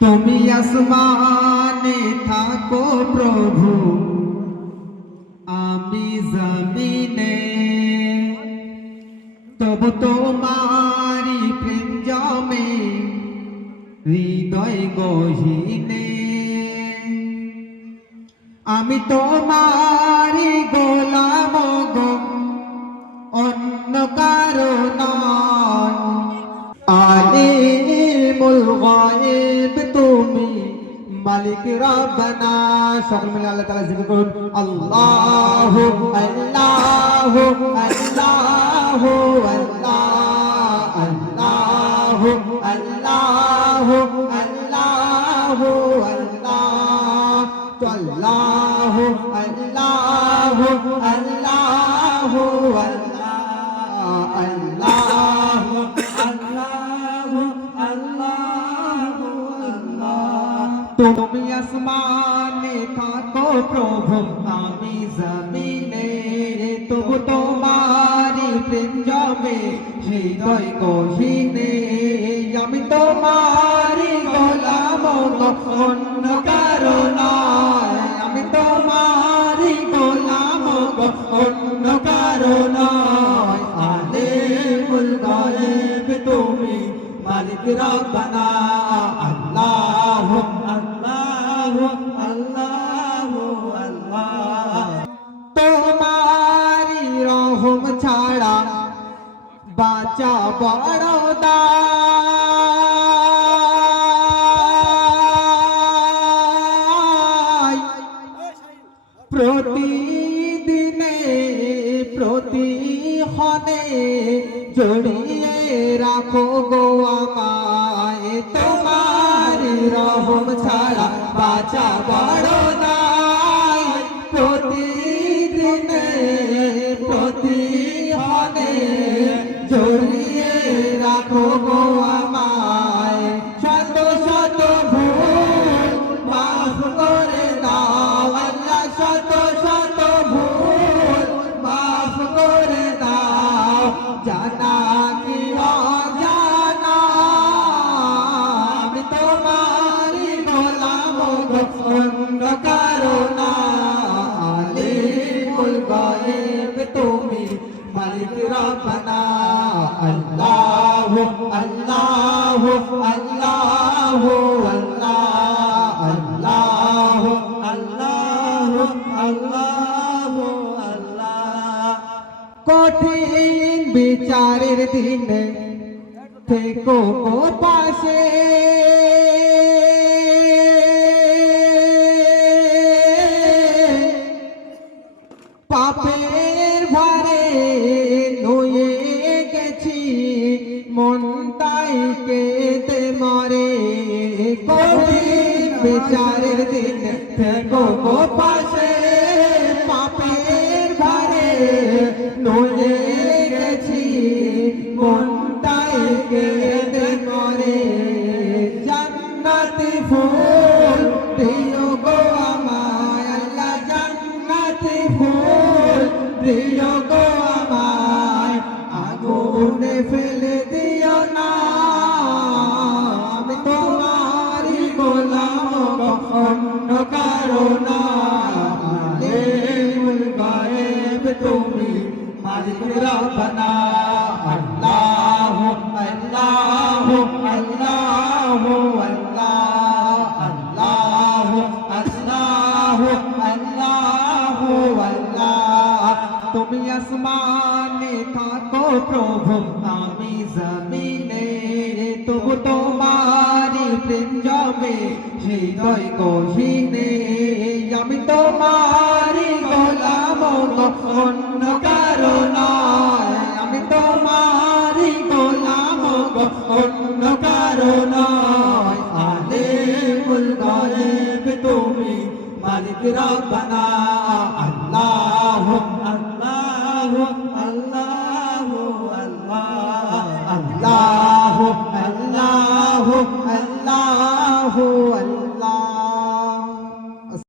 তুমি আসমানে থাকো প্রভু, আমি জমিনে, তবু তোমারি প্রেম জমে হৃদয় গহীনে। আমি তোমারি গোলাম গো, অন্য কারো নয়। আলিমুল গায়ব তুমি, মালিক রব্বানা। সকল মিলে আল্লাহ তাআলা জিকির করুন। আল্লাহু আল্লাহু আল্লাহু আল্লাহ, আল্লাহু আল্লাহু আল্লাহু আল্লাহ, তো আল্লাহু আল্লাহু আল্লাহু আল্লাহ, তুমি আসমানে থাকো প্রভু, আমি জমিনে, তবু তোমারি প্রেম জমে হৃদয় গহীনে। আমি তোমারি গোলাম গো, অন্য কারো নয়। আমি তোমারি গোলাম গো, অন্য কারো নয়। আলিমুল গায়ব তুমি, মালিক রব্বানা। আল্লাহু আল্লাহু আল্লাহু আল্লাহ, তোমারি রহম ছাড়া বাঁচা বড় দায়। প্রতিদিনে প্রতিক্ষণে জড়িয়ে রাখো গো আমায়, তোমারি রহম ছাড়া বাঁচা বড় দায়। প্রতিদিনে প্রতিক্ষণে জড়িয়ে রাখো গো আমায়। শত শত ভুল মাফ করে দাও আল্লাহ, শত শত ভুল মাফ করে দাও। জানা কি অজানা, আমি তোমারি গোলাম গো, অন্য কারো না। আলিমুল গায়ব তুমি, মালিক রব্বানা। আল্লাহু আল্লাহু আল্লাহু আল্লাহ, আল্লাহু আল্লাহু আল্লাহু আল্লাহ। কঠিন বিচারের দিনে থেকো গো পাশে, পাপের ভারে নুয়ে গেছি মন তাই কেঁদে মরে। কঠিন বিচারের দিনে থেকো গো পাশে, পাপের ভারে নুয়ে গেছি মন তাই কেঁদে মরে। জান্নাতি ফুল দিও গো আমায় আল্লাহ, জান্নাতি ফুল দিও গো আমায়। আগুনে ফেলে দিও না, আমি তোমারি গোলাম গো, অন্য কারো না। আলিমুল গায়ব তুমি, মালিক রব্বানা। আল্লাহু আল্লাহু আল্লাহু আল্লাহ, আল্লাহু আল্লাহু আল্লাহু আল্লাহ। তুমি আসমানে থাকো প্রভু, আমি জমিনে, তবু তোমারি প্রেম জমে হৃদয় গহীনে। আমি তোমারি গোলাম গো, অন্য কারো নয়। আমি তোমারি গোলাম গো, অন্য কারো নয়। আলিমুল গায়ব তুমি, মালিক রব্বানা।